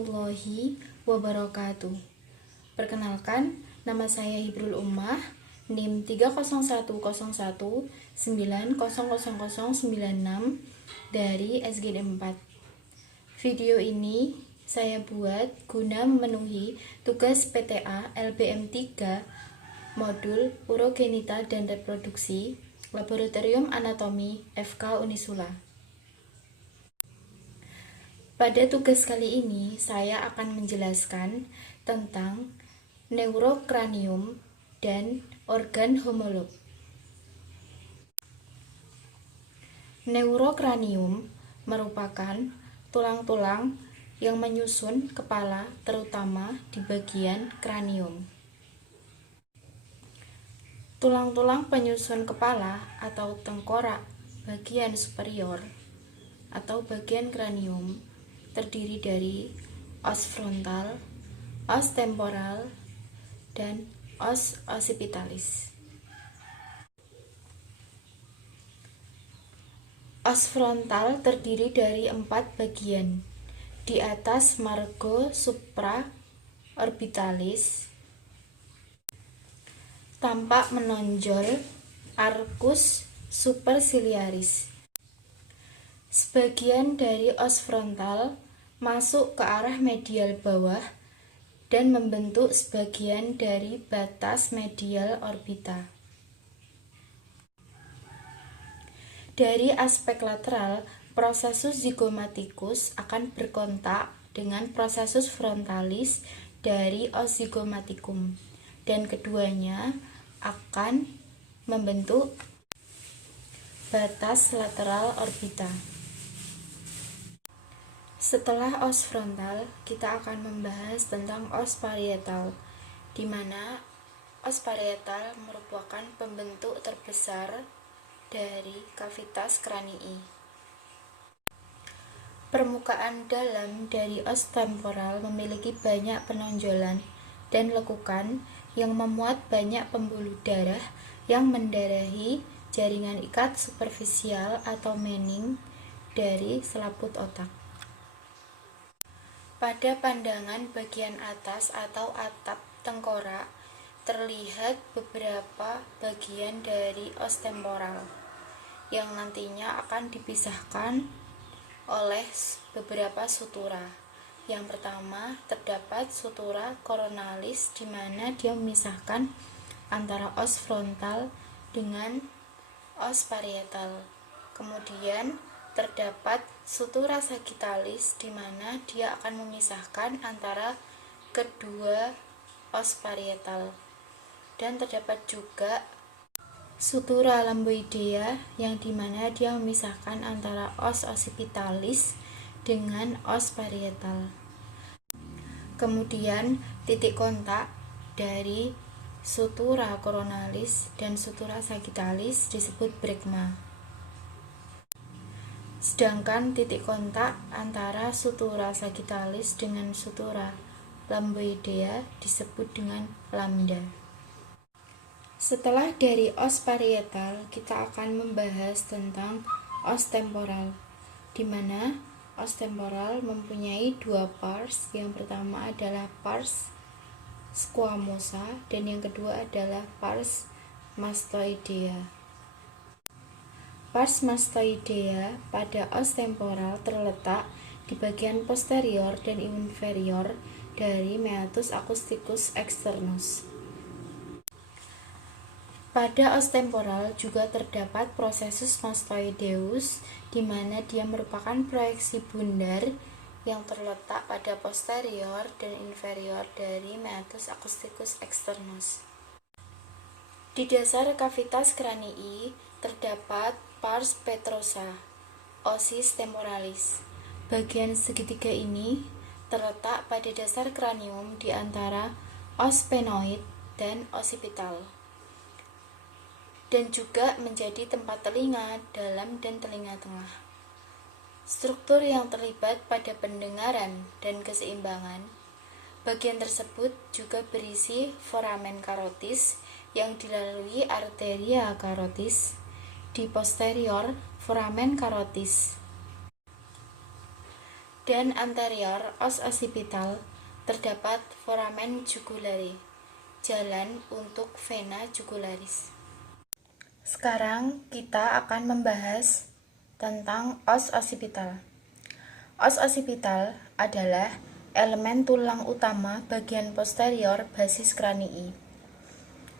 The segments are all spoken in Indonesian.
warahmatullahi wabarakatuh. Perkenalkan, nama saya Hibrul Ummah, NIM 30101900096 dari SGD 4. Video ini saya buat guna memenuhi tugas PTA LBM 3 modul Urogenital dan Reproduksi Laboratorium Anatomi FK Unisula. Pada tugas kali ini, saya akan menjelaskan tentang neurokranium dan organ homolog. Neurokranium merupakan tulang-tulang yang menyusun kepala, terutama di bagian kranium. Tulang-tulang penyusun kepala atau tengkorak bagian superior atau bagian kranium terdiri dari os frontal, os temporal, dan os occipitalis. Os frontal terdiri dari 4 bagian. Di atas margo supraorbitalis tampak menonjol arcus superciliaris. Sebagian dari os frontal masuk ke arah medial bawah dan membentuk sebagian dari batas medial orbita. Dari aspek lateral, processus zygomaticus akan berkontak dengan processus frontalis dari os zygomaticum, dan keduanya akan membentuk batas lateral orbita. Setelah os frontal, kita akan membahas tentang os parietal, di mana os parietal merupakan pembentuk terbesar dari kavitas kranii. Permukaan dalam dari os temporal memiliki banyak penonjolan dan lekukan yang memuat banyak pembuluh darah yang mendarahi jaringan ikat superfisial atau mening dari selaput otak. Pada pandangan bagian atas atau atap tengkorak, terlihat beberapa bagian dari os temporal yang nantinya akan dipisahkan oleh beberapa sutura. Yang pertama, terdapat sutura coronalis di mana dia memisahkan antara os frontal dengan os parietal. Kemudian terdapat sutura sagittalis di mana dia akan memisahkan antara kedua os parietal. Dan terdapat juga sutura lamboidea yang di mana dia memisahkan antara os occipitalis dengan os parietal. Kemudian titik kontak dari sutura coronalis dan sutura sagittalis disebut bregma. Sedangkan titik kontak antara sutura sagittalis dengan sutura lamboidea disebut dengan lambda. Setelah dari os parietal, kita akan membahas tentang os temporal, di mana os temporal mempunyai 2 pars. Yang pertama adalah pars squamosa dan yang kedua adalah pars mastoidea. Pars mastoidea pada os temporal terletak di bagian posterior dan inferior dari meatus acousticus externus. Pada os temporal juga terdapat processus mastoideus, di mana dia merupakan proyeksi bundar yang terletak pada posterior dan inferior dari meatus acousticus externus. Di dasar kavitas kranii terdapat pars petrosa, osis temporalis. Bagian segitiga ini terletak pada dasar kranium di antara os sphenoid dan occipital, dan juga menjadi tempat telinga dalam dan telinga tengah. Struktur yang terlibat pada pendengaran dan keseimbangan. Bagian tersebut juga berisi foramen karotis yang dilalui arteria karotis. Di posterior foramen karotis. dan anterior os occipital terdapat foramen jugulare, jalan untuk vena jugularis. Sekarang kita akan membahas tentang os occipital. Os occipital adalah elemen tulang utama bagian posterior basis kranii.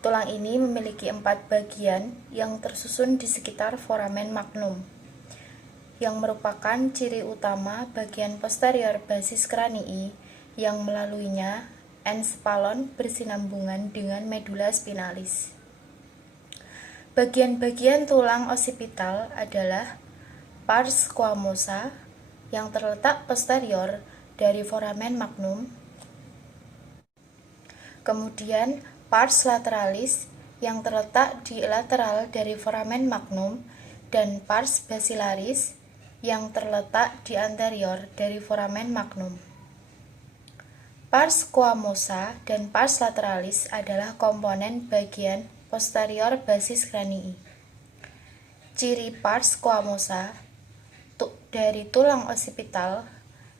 Tulang ini memiliki 4 bagian yang tersusun di sekitar foramen magnum, yang merupakan ciri utama bagian posterior basis kranii yang melaluinya encephalon bersinambungan dengan medula spinalis. Bagian-bagian tulang occipital adalah pars squamosa yang terletak posterior dari foramen magnum, kemudian pars lateralis yang terletak di lateral dari foramen magnum, dan pars basilaris yang terletak di anterior dari foramen magnum. Pars squamosa dan pars lateralis adalah komponen bagian posterior basis kranii. Ciri pars squamosa dari tulang occipital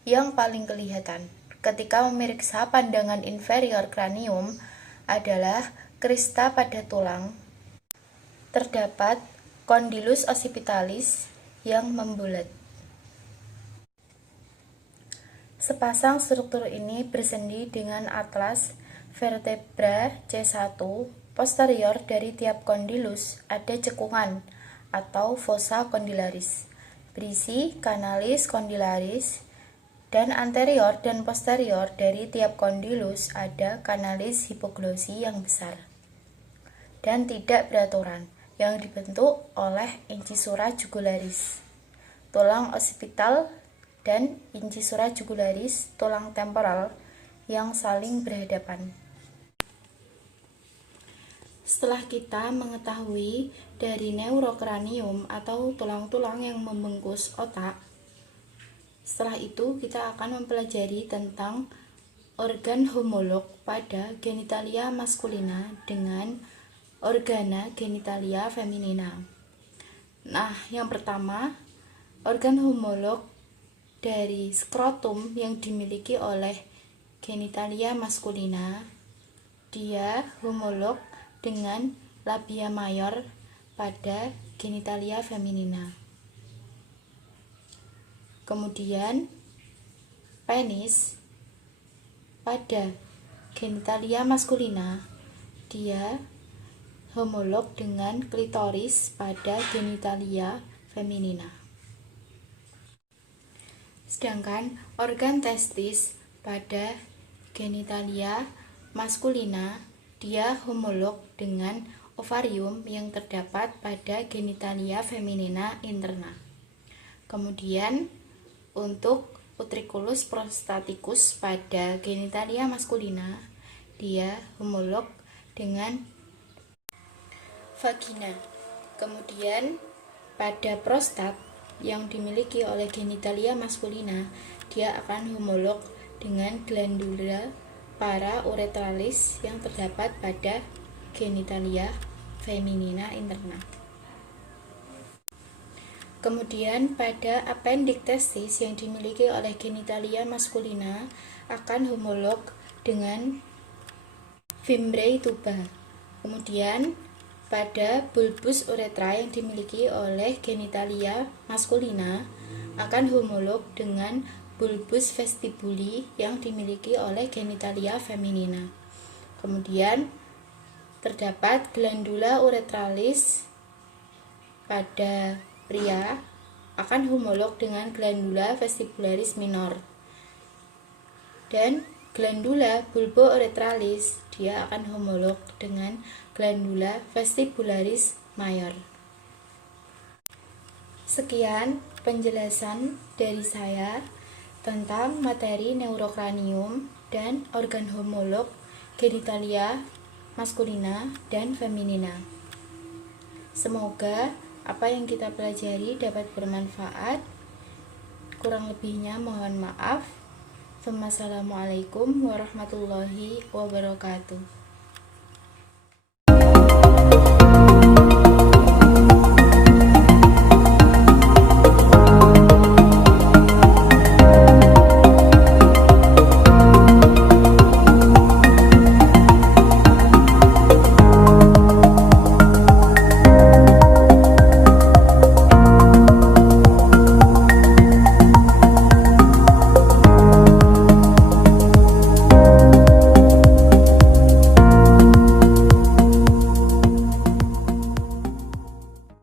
yang paling kelihatan ketika memeriksa pandangan inferior kranium adalah krista pada tulang. Terdapat condylus occipitalis yang membulat. Sepasang struktur ini bersendi dengan atlas vertebra C1. Posterior dari tiap condylus ada cekungan atau fossa condylaris, berisi canalis condylaris, dan anterior dan posterior dari tiap condylus ada canalis hipoglosi yang besar dan tidak beraturan yang dibentuk oleh incisura jugularis, tulang occipital, dan incisura jugularis, tulang temporal, yang saling berhadapan. Setelah kita mengetahui dari neurokranium atau tulang-tulang yang membungkus otak, setelah itu kita akan mempelajari tentang organ homolog pada genitalia maskulina dengan organa genitalia feminina. Nah, yang pertama, organ homolog dari skrotum yang dimiliki oleh genitalia maskulina, dia homolog dengan labia mayor pada genitalia feminina. Kemudian, penis pada genitalia maskulina, dia homolog dengan klitoris pada genitalia feminina. Sedangkan organ testis pada genitalia maskulina, dia homolog dengan ovarium yang terdapat pada genitalia feminina interna. Kemudian untuk utriculus prostaticus pada genitalia maskulina, dia homolog dengan vagina. Kemudian pada prostat yang dimiliki oleh genitalia maskulina, dia akan homolog dengan glandula para-uretralis yang terdapat pada genitalia feminina interna. Kemudian pada appendix testis yang dimiliki oleh genitalia maskulina akan homolog dengan fimbriae tuba. Kemudian pada bulbus uretra yang dimiliki oleh genitalia maskulina akan homolog dengan bulbus vestibuli yang dimiliki oleh genitalia feminina. Kemudian terdapat glandula uretralis pada pria akan homolog dengan glandula vestibularis minor, dan glandula bulbo-uretralis dia akan homolog dengan glandula vestibularis mayor. Sekian penjelasan dari saya tentang materi neurokranium dan organ homolog genitalia maskulina dan feminina. Semoga apa yang kita pelajari dapat bermanfaat. Kurang lebihnya mohon maaf. Wassalamualaikum warahmatullahi wabarakatuh.